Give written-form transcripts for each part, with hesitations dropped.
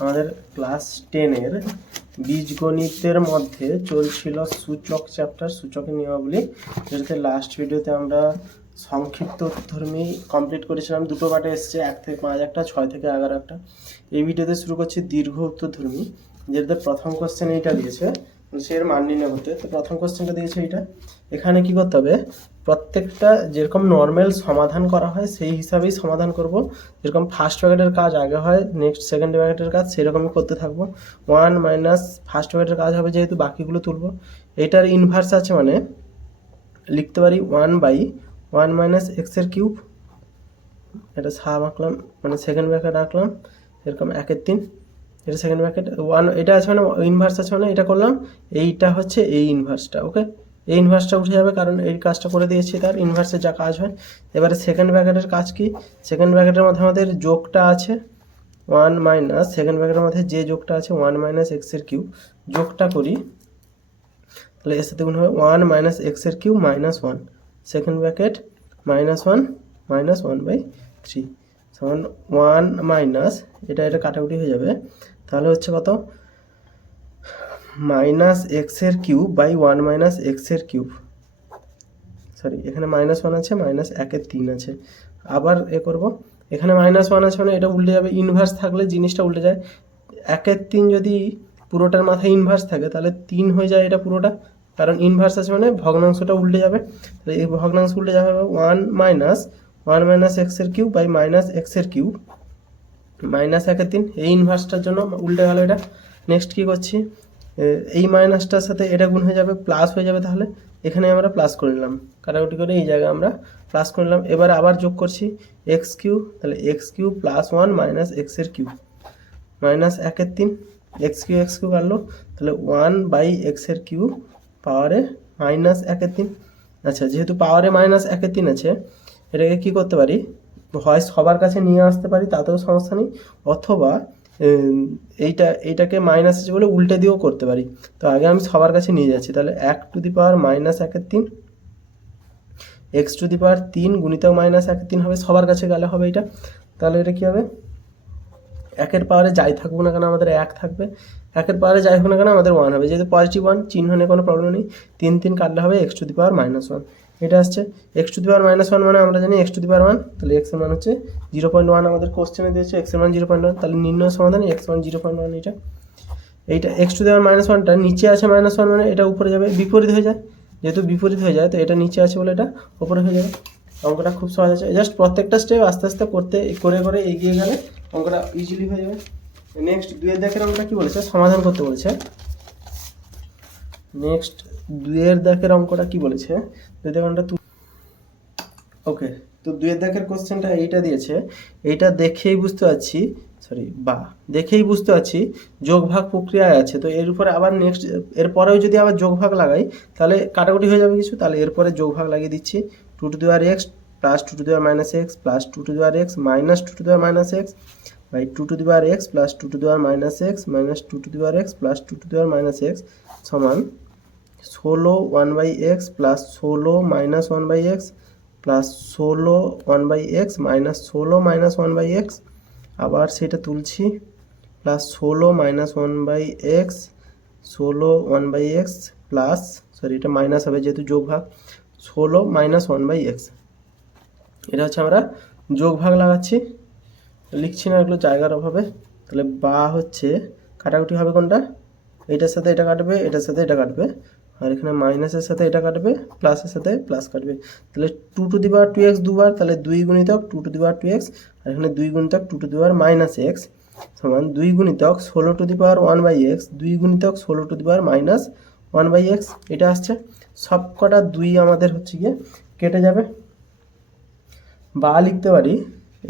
আমাদের ক্লাস 10-এর বীজগণিতের মধ্যে চলছিল সূচক চ্যাপ্টার, সূচকের নিয়মাবলী, যেটাতে লাস্ট ভিডিওতে আমরা সংক্ষিপ্ত উত্তরধর্মী কমপ্লিট করেছিলাম। দুটো পার্টে এসছে, 1 থেকে 5 একটা, 6 থেকে 11 একটা। এই ভিডিওতে শুরু করছি দীর্ঘ উত্তরধর্মী, যেটাতে প্রথম কোশ্চেন এইটা দিয়েছে, এর মান নির্ণয় করতে। তো প্রথম কোশ্চেনটা দিয়েছে এইটা। এখানে কি করতে হবে, প্রত্যেকটা যেরকম নর্মাল সমাধান করা হয় সেই হিসাবেই সমাধান করব। যেরকম ফার্স্ট ব্র্যাকেটের কাজ আগে হয়, নেক্সট সেকেন্ড ব্র্যাকেটের কাজ সেরকমই করতে থাকবো। 1 মাইনাস ফার্স্ট ব্র্যাকেটের কাজ হবে যেহেতু, বাকিগুলো তুলব। এটার ইনভার্স আছে মানে লিখতে পারি 1/1 মাইনাস এক্সের কিউব। এটা সাব আঁকলাম, মানে সেকেন্ড ব্র্যাকেট আঁকলাম এরকম 1/3। এটা সেকেন্ড ব্র্যাকেট 1, এটা আছে মানে ইনভার্স আছে মানে এটা করলাম। এইটা হচ্ছে এই ইনভার্সটা, ওকে। এই ইনভার্সটা উঠে যাবে কারণ এই কাজটা করে দিয়েছি, তার ইনভার্সের যা কাজ হয়। এবারে সেকেন্ড ব্র্যাকেটের কাজ কি, সেকেন্ড ব্র্যাকেটের মধ্যে আমাদের যোগটা আছে 1 মাইনাস, সেকেন্ড ব্র্যাকেটের মধ্যে যে যোগটা আছে 1 মাইনাস এক্সের কিউব, যোগটা করি তাহলে এর সাথে গুণ হবে 1 মাইনাস এক্সের cube minus 1, second bracket -1 minus 1/3 সমান 1 মাইনাস, এটা কাটাকুটি হয়ে যাবে, তাহলে হচ্ছে কত, মাইনাস এক্সের কিউব বাই 1 মাইনাস এক্সের কিউব। সরি, এখানে -1 আছে, -1/3 আছে। আবার করব, এখানে -1 আছে মানে এটা উল্টে যাবে, ইনভার্স থাকলে জিনিসটা উল্টে যায়। 1/3 যদি পুরোটার মাথায় ইনভার্স থাকে তাহলে 3 হয়ে যায় এটা পুরোটা, কারণ ইনভার্স আছে মানে ভগ্নাংশটা উল্টে যাবে। তাহলে এই ভগ্নাংশ উল্টে যাবে 1 মাইনাস এক্সের কিউব বাই মাইনাস এক্সের কিউব -1/3। এই ইনভার্সটার জন্য উল্টে গেল এটা। নেক্সট কী করছি, এই মাইনাসটার সাথে এটা গুণ হয়ে যাবে, প্লাস হয়ে যাবে। তাহলে এখানে আমরা প্লাস করে নিলাম, কাটাকুটি করে এই জায়গায় আমরা প্লাস করে নিলাম। এবার আবার যোগ করছি এক্স কিউব, তাহলে এক্স কিউব প্লাস 1 মাইনাস এক্সের কিউব -1/3। এক্স কিউব আনলো, তাহলে 1/এক্সের কিউব পাওয়ারে -1/3। আচ্ছা, যেহেতু পাওয়ারে -1/3 আছে, এটাকে কী করতে পারি, হয় সবার কাছে নিয়ে আসতে পারি, তাতেও সমস্যা নেই, অথবা এইটাকে মাইনাস আছে বলে উল্টে দিয়েও করতে পারি। তো আগে আমি সবার কাছে নিয়ে যাচ্ছি, তাহলে 1 to the power -1/3 x to the power 3 গুণিতক -1/3 হবে, সবার কাছে গেলে হবে এটা। তাহলে এটা কী হবে, 1-এর পাওয়ারে যাই থাকবো না কেন আমাদের 1 থাকবে, 1-এর পাওয়ারে যাই হোক না কেন আমাদের 1 হবে, যেহেতু পজিটিভ 1 চিহ্ন নিয়ে কোনো প্রবলেম নেই। 3 কাটলে হবে এক্স টু দি পাওয়ার -1, এটা আসছে। এক্স টু দি পাওয়ার -1 মানে আমরা জানি এক্স টু দি পাওয়ার 1, তাহলে এক্স এর মান হচ্ছে 0.1। আমাদের কোশ্চেনে দিয়েছে এক্স এর মান 0.1, তাহলে নির্ণয় সমাধানে এক্স মান 0.1। এইটা এক্স টু দি পাওয়ার -1টা নিচে আছে, -1 মানে এটা উপরে যাবে, বিপরীত হয়ে যায়। যেহেতু বিপরীত হয়ে যায় তো এটা নিচে আছে বলে এটা উপরে হয়ে যাবে। অঙ্কটা খুব সহজ আছে, জাস্ট প্রত্যেকটা স্টেপ আস্তে আস্তে করে এগিয়ে গেলে অঙ্কটা ইজিলি হয়ে যাবে। নেক্সট 2-এর দাগের অঙ্কটা কী বলেছে, সমাধান করতে বলেছে। নেক্সট 2-এর দাগের অঙ্কটা কী বলেছে, ওকে। তো 2-এর দাগের কোশ্চেনটা এইটা দিয়েছে, এইটা দেখেই বুঝতে পারছি যোগ ভাগ প্রক্রিয়ায় আছে। তো এর উপরে আবার নেক্সট, এরপরেও যদি আবার যোগ ভাগ লাগাই তাহলে কাটাকুটি হয়ে যাবে কিছু, তাহলে এরপরে যোগ ভাগ লাগিয়ে দিচ্ছি। 2 to the power x plus 2 to the power minus x plus 2 to the power x minus 2 to the power minus x by 2 to the power x plus 2 to the power minus x minus 2 to the power x plus 2 to the power minus x সমান 16 1/x plus 16 minus 1/x plus 16 1/x minus 16 minus 1/x, আবার সেটা তুলছি, plus 16 minus 1/x 16 1/x plus, sorry এটা minus হবে যেহেতু যোগ ভাগ, 16 minus 1/x। এটা হচ্ছে আমরা যোগ ভাগ লাগাচ্ছি, লিখছি না এগুলো জায়গার অভাবে। তাহলে বা হচ্ছে কাটাকুটি হবে কোনটা, এটার সাথে এটা কাটবে, এটার সাথে এটা কাটবে, আর এখানে মাইনাসের সাথে এটা কাটবে, প্লাসের সাথে প্লাস কাটবে। তাহলে 2 টু দি পাওয়ার 2x দুবার, তাহলে 2 গুণিতক 2 টু দি পাওয়ার 2x, আর এখানে 2 গুণিতক 2 to the power minus x সমান 2 গুণিতক 16 টু দি পাওয়ার 1/x 2 গুণিতক 16 two the power minus 1/x। এটা আসছে, সব কটা 2 আমাদের হচ্ছে গিয়ে কেটে যাবে। বা লিখতে পারি,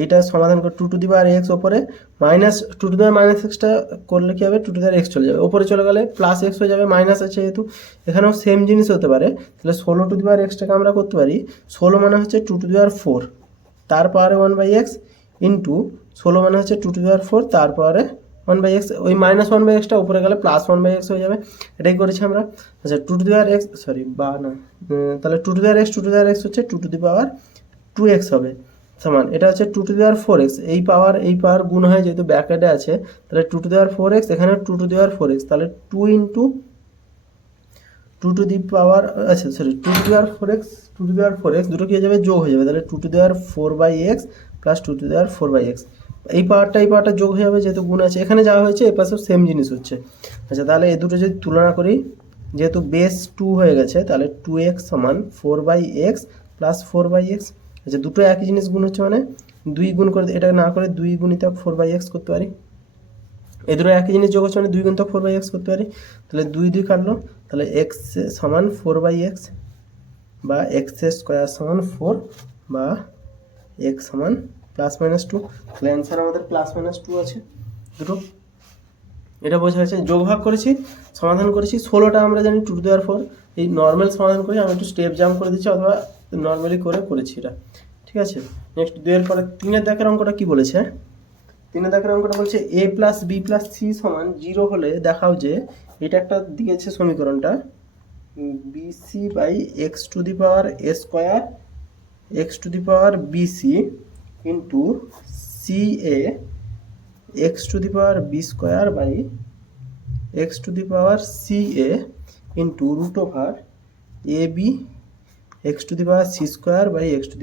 এটা সমাধান করে 2 টু দি পাওয়ার এক্স ওপরে minus 2 to the power minus extra করলে কী হবে, 2 টু দি পাওয়ার এক্স চলে যাবে, ওপরে চলে গেলে প্লাস এক্স হয়ে যাবে, মাইনাস আছে যেহেতু এখানেও সেম জিনিস হতে পারে। তাহলে 16 টু দি পাওয়ার এক্সটাকে আমরা করতে পারি, 16 মানে হচ্ছে 2 টু দি পাওয়ার 4 তার পাওয়ারে 1/x ইন্টু 16 মানে হচ্ছে 2 টু দি পাওয়ার 4 তার পাওয়ারে 1/x, ওই -1/xটা উপরে গেলে +1/x হয়ে যাবে, এটাই করেছি আমরা। আচ্ছা 2 to the power x, sorry বা না, তাহলে 2 টু দি পাওয়ার এক্স হচ্ছে 2 টু দি পাওয়ার 2x হবে। সমান এটা হচ্ছে 2^4x, এই পাওয়ার গুণ হয় যেহেতু ব্র্যাকেটে আছে, তাহলে 2^4x, এখানে 2^4x, তাহলে 2 ইন্টু 2^, আচ্ছা সরি 2^4x দুটো কি হয়ে যাবে, যোগ হয়ে যাবে, তাহলে 2^4/x প্লাস 2^4/x, এই পাওয়ারটা যোগ হয়ে যাবে যেহেতু গুণ আছে, এখানে যা হয়েছে এ পাশেও সেম জিনিস হচ্ছে। আচ্ছা তাহলে এই দুটো যদি তুলনা করি, যেহেতু বেস 2 হয়ে গেছে, তাহলে 2x সমান 4/x প্লাস 4/x। আচ্ছা দুটো একই জিনিস গুণ হচ্ছে মানে 2 গুণ করে, এটা না করে 2 গুণিতক 4/x করতে পারি, এই দুটো একই জিনিস যোগ হচ্ছে মানে 2 গুণিতক 4/x করতে পারি, তাহলে 2 কাটলো, তাহলে x সমান 4/x বা x² সমান 4 বা x সমান +-2, তাহলে অ্যান্সার আমাদের +-2 আছে দুটো। এটা বোঝা গেছে, যোগ ভাগ করেছি, সমাধান করেছি, 16টা আমরা জানি 2^4, এই নর্মাল সমাধান করি, আমি একটু স্টেপ জাম্প করে দিচ্ছি অথবা নর্মালি করেছি এটা, ঠিক আছে। নেক্সট 2 এর পরে 3 দাগের অঙ্কটা কি বলেছে, 3 দাগের অঙ্কটা বলছে a plus B plus C সমান 0 হলে দেখাও যে, এটা একটা দিয়েছে সমীকরণটা, BC by x⁴ x⁴ into C A x⁴ by x⁴ into √ab x⁴ by x⁴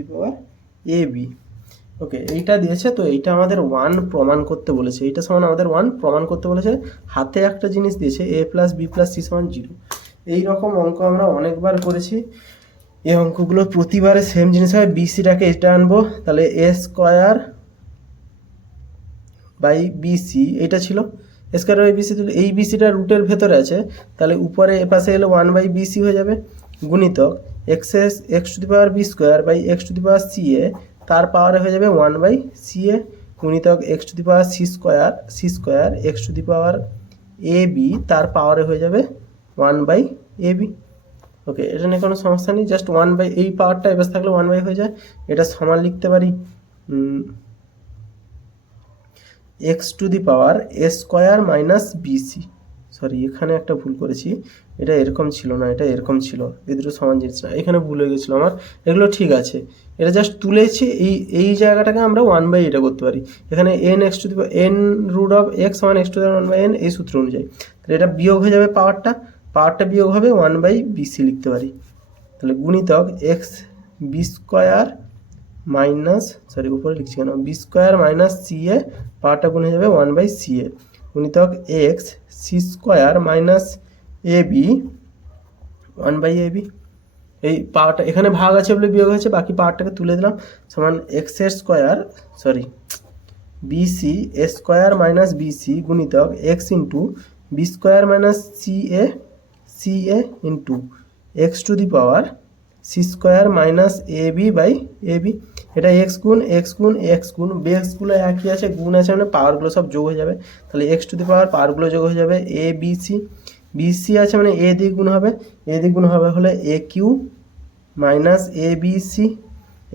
okay, এইটা দিয়েছে, তো এইটা আমাদের 1 প্রমাণ করতে বলেছে, এইটা সমান আমাদের 1 প্রমাণ করতে বলেছে। হাতে একটা জিনিস দিয়েছে a plus B plus C সমান 0, এইরকম অঙ্ক আমরা অনেকবার করেছি, এই অঙ্কগুলো প্রতিবারে সেম জিনিস হয়। বিসিটাকে এটা আনবো, তাহলে a² বাই বিসি, এটা ছিল a² বাই বিসি, এই বিসিটা রুটের ভেতরে আছে, তাহলে উপরে এপাশে এলে 1/bc হয়ে যাবে, গুণিতক x⁴ বাই x⁴ তার পাওয়ারে হয়ে যাবে 1/ca, গুণিতক x⁴ x⁴ab তার পাওয়ারে হয়ে যাবে 1/ab। ওকে, এটা নিয়ে কোনো সমস্যা নেই, জাস্ট 1 বাই, এই পাওয়ারটা এবার থাকলে 1 হয়ে যায়, এটা সমান লিখতে পারি x⁴ মাইনাস বিসি, সরি এখানে একটা ভুল করেছি, এটা এরকম ছিল না, এটা এরকম ছিল, এই দুটো সমান জিনিস না, এখানে ভুল হয়ে গেছিলো আমার, এগুলো ঠিক আছে, এটা জাস্ট তুলেছি, এই জায়গাটাকে আমরা 1 এটা করতে পারি, এখানে n √x সমান x⁴ এই সূত্র অনুযায়ী, তাহলে এটা বিয়োগ হয়ে যাবে, পাওয়ারটা বিয়োগ হবে 1/bc লিখতে পারি, তাহলে গুণিতক x⁴ মাইনাস, সরি উপরে লিখছি কেন, b² মাইনাস ca, পাওয়ারটা গুণ হয়ে যাবে 1/ca, গুণিতক x⁴ মাইনাস ab 1/ab, এই পাওয়ারটা এখানে ভাগ আছে বলে বিয়োগ হয়েছে, বাকি পাওয়ারটাকে তুলে দিলাম, সমান bc² মাইনাস bc গুণিতক x into b² minus ca into x⁴ c² minus ab by ab, এটা x গুণ বেসগুলো একই আছে, গুণ আছে মানে পাওয়ারগুলো সব যোগ হয়ে যাবে, তাহলে x⁴ পাওয়ারগুলো যোগ হয়ে যাবে bc আছে মানে a দিয়ে গুণ হবে, হলে aq মাইনাস abc,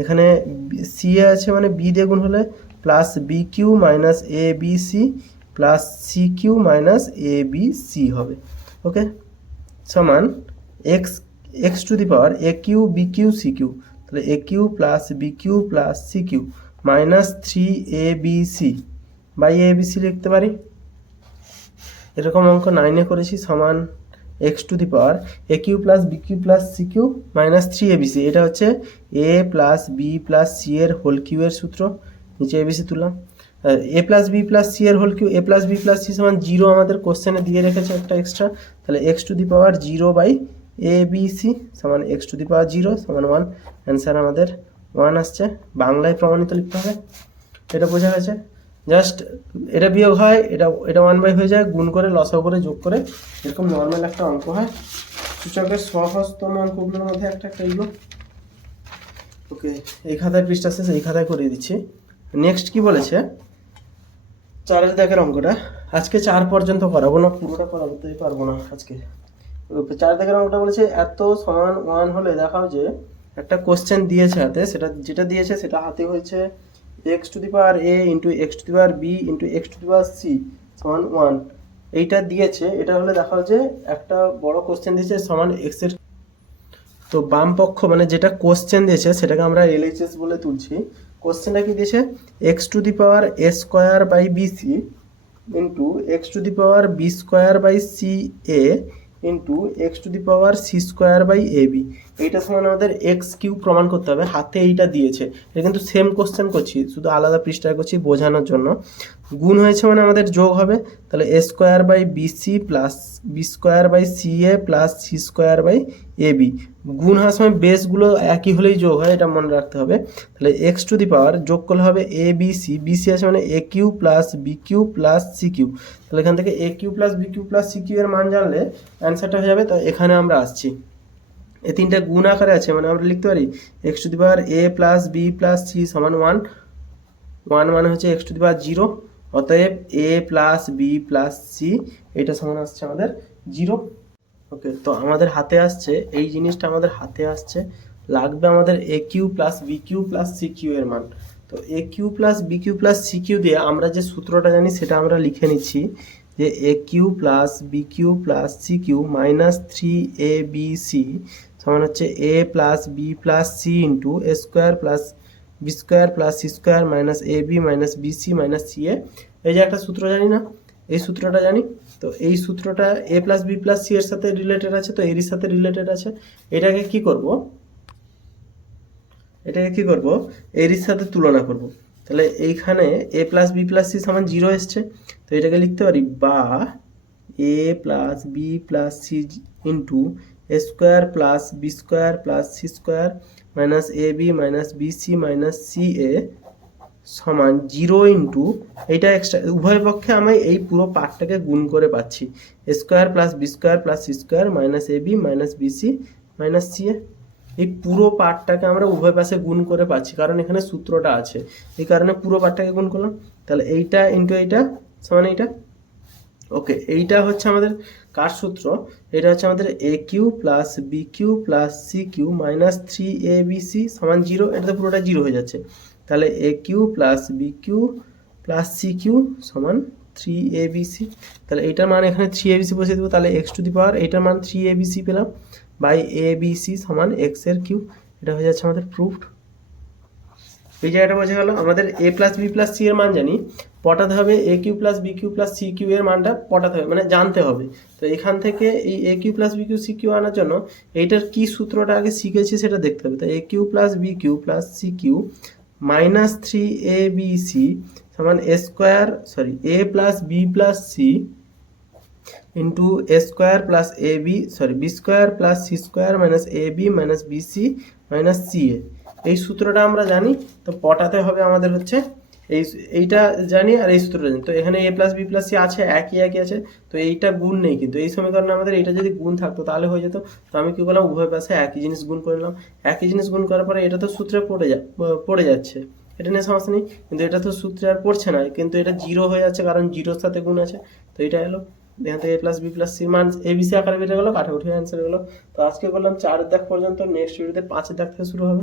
এখানে ca আছে মানে b দিয়ে গুণ হলে plus bq minus abc plus cq minus abc হবে। ওকে, সমান x⁴ aq bq cq, তাহলে aq plus bq plus cq minus 3abc by abc লিখতে পারি, এরকম অঙ্ক 9 করেছি, সমান x⁴ aq plus bq plus cq minus 3abc, এটা হচ্ছে a plus B plus C এর হোল কিউ এর সূত্র, নিচে abc তুললাম, a plus B plus C এর whole cube, a plus B plus C সমান 0 আমাদের কোশ্চেনে দিয়ে রেখেছে একটা এক্সট্রা, তাহলে x⁴ 0 বাই abc সমান x⁴ 0 সমান 1, অ্যান্সার আমাদের 1 আসছে, বাংলায় প্রমাণিত লিখতে হবে, এটা বোঝা গেছে। জাস্ট এটা বিয়োগ হয়, এটা 1 হয়ে যায়, গুণ করে লসাগু করে যোগ করে, এরকম নর্মাল একটা অঙ্ক হয়, সূচকের সহজতম অঙ্কগুলোর মধ্যে একটা এগুলো। ওকে, এই খাতায় পৃষ্ঠা শেষ, এই খাতায় করিয়ে দিচ্ছি। নেক্সট কি বলেছে, 4 দাগের অঙ্কটা, আজকে 4 পর্যন্ত করাবো না, পুরোটা করাতে পারবো না আজকে। 4 দাগের অঙ্কটা বলেছে এত সমান 1 হলে দেখাও যে, একটা কোশ্চেন দিয়েছে হাতে, যেটা দিয়েছে সেটা হাতে হয়েছে x⁴ a into x⁴ b into x⁴ c সমান 1, এইটা দিয়েছে, এটা হলে দেখাও যে একটা বড় কোশ্চেন দিয়েছে সমান x এর, তো বাম পক্ষ মানে যেটা কোশ্চেন দিয়েছে সেটাকে আমরা LHS বলে তুলছি, কোশ্চেনটা কি দিয়েছে, x to the power A square by BC into x to the power B square by C A into x to the power C square by A B. এইটা সমান আমাদের এক্স কিউ প্রমাণ করতে হবে, হাতে এইটা দিয়েছে। এটা কিন্তু সেম কোশ্চেন করছি, শুধু আলাদা পৃষ্ঠায় করছি বোঝানোর জন্য। গুণ হয়েছে মানে আমাদের যোগ হবে, তাহলে A square by BC plus B square by C A plus C square by A B. গুণ হওয়ার সময় বেসগুলো একই হলেই যোগ হয়, এটা মনে রাখতে হবে। তাহলে এক্স টু দি পাওয়ার যোগ করলে হবে এ বি সি, বিসি আছে মানে A cube plus B cube plus C cube. তাহলে এখান থেকে A cube plus B cube plus C cube এর মান জানলে অ্যান্সারটা হয়ে যাবে। তো এখানে আমরা আসছি, এই তিনটা গুণ আকারে আছে, মানে আমরা লিখতে পারি x to the power A plus B plus C সমান 1, 1 মানে হচ্ছে এক্স টু দি পাওয়ার 0, অতএব এ প্লাস বি প্লাস সি এটা সমান আসছে আমাদের 0। ওকে, তো আমাদের হাতে আসছে এই জিনিসটা, আমাদের হাতে আসছে লাগবে আমাদের A cube plus B cube plus C cube এর মান। তো A cube plus B cube plus C cube দিয়ে আমরা যে সূত্রটা জানি সেটা আমরা লিখে নিচ্ছি, যে A cube plus B cube plus C cube minus 3abc সমান হচ্ছে A plus B plus C into A square plus B square plus C square minus A B minus BC minus C A. এই যে একটা সূত্র জানি না, এই সূত্রটা জানি, তো এই সূত্রটা এ প্লাস বি প্লাস সি এর সাথে রিলেটেড আছে, তো এর সাথে রিলেটেড আছে। এটাকে কি করব, এর সাথে তুলনা করব। তাহলে এইখানে A plus B plus C সমান 0 এসছে, তো এটাকে লিখতে পারি বা A plus B plus C into A square plus B square plus C square minus A B minus BC minus C A সমান 0 ইন্টু এইটা এক্সট্রা, উভয় পক্ষে আমি এই পুরো পার্টটাকে গুণ করে পাচ্ছি A square plus B square plus C square minus A B minus BC minus C A. এই পুরো পার্টটাকে আমরা উভয় পাশে গুণ করে পাচ্ছি, কারণ এখানে সূত্রটা আছে, এই কারণে পুরো পার্টটাকে গুণ করলাম। তাহলে এইটা ইন্টু এইটা সমান এইটা। ওকে, এইটা হচ্ছে আমাদের কার সূত্র, এটা হচ্ছে আমাদের A cube plus B cube plus C cube minus 3abc সমান 0। এটা তো পুরোটা 0 হয়ে যাচ্ছে, তাহলে A cube plus B cube plus C cube সমান 3abc। তাহলে এইটার মান এখানে 3abc বসিয়ে দেবো, তাহলে এক্স টু দি পাওয়ার এইটার মান 3abc পেলাম বাই abc সমান এক্স এর কিউ। এটা হয়ে যাচ্ছে আমাদের প্রুফড। এই জায়গাটা বোঝা গেল। আমাদের A plus B plus C এর মান জানি, পটাতে হবে A cube plus B cube plus C cube এর মানটা পটাতে হবে, মানে জানতে হবে। তো এখান থেকে এই A cube plus B cube C cube আনার জন্য এইটার কি সূত্রটা আগে শিখেছি সেটা দেখতে হবে। তো A cube plus B cube plus C cube minus 3abc সমান A plus B plus C into A square plus A B B square plus C square minus A B minus BC minus C A. এই সূত্রটা আমরা জানি, তো পটাতে হবে আমাদের হচ্ছে এইটা জানি আর এই সূত্রটা জানি। তো এখানে এ প্লাস বি প্লাস সি আছে, একই আছে, তো এইটা গুণ নেই, কিন্তু এই সমীকরণে আমাদের এইটা যদি গুণ থাকতো তাহলে হয়ে যেত। তো আমি কি করলাম, উভয় পাশে একই জিনিস গুণ করে নিলাম। একই জিনিস গুণ করার পরে এটা তো সূত্রে পড়ে যাচ্ছে, এটা নিয়ে সমস্যা নেই, কিন্তু এটা তো সূত্রে আর পড়ছে না, কিন্তু এটা 0 হয়ে যাচ্ছে কারণ 0-র সাথে গুণ আছে। তো এটা এলো, এখান থেকে এ প্লাস বি প্লাস সি মান এবিসি আকারে বেরিয়ে গেলো, কাটাকুটি অ্যান্সার হলো। তো আজকে বললাম 4 দাগ পর্যন্ত, নেক্সট ভিডিওতে 5 দাগ থেকে শুরু হবে।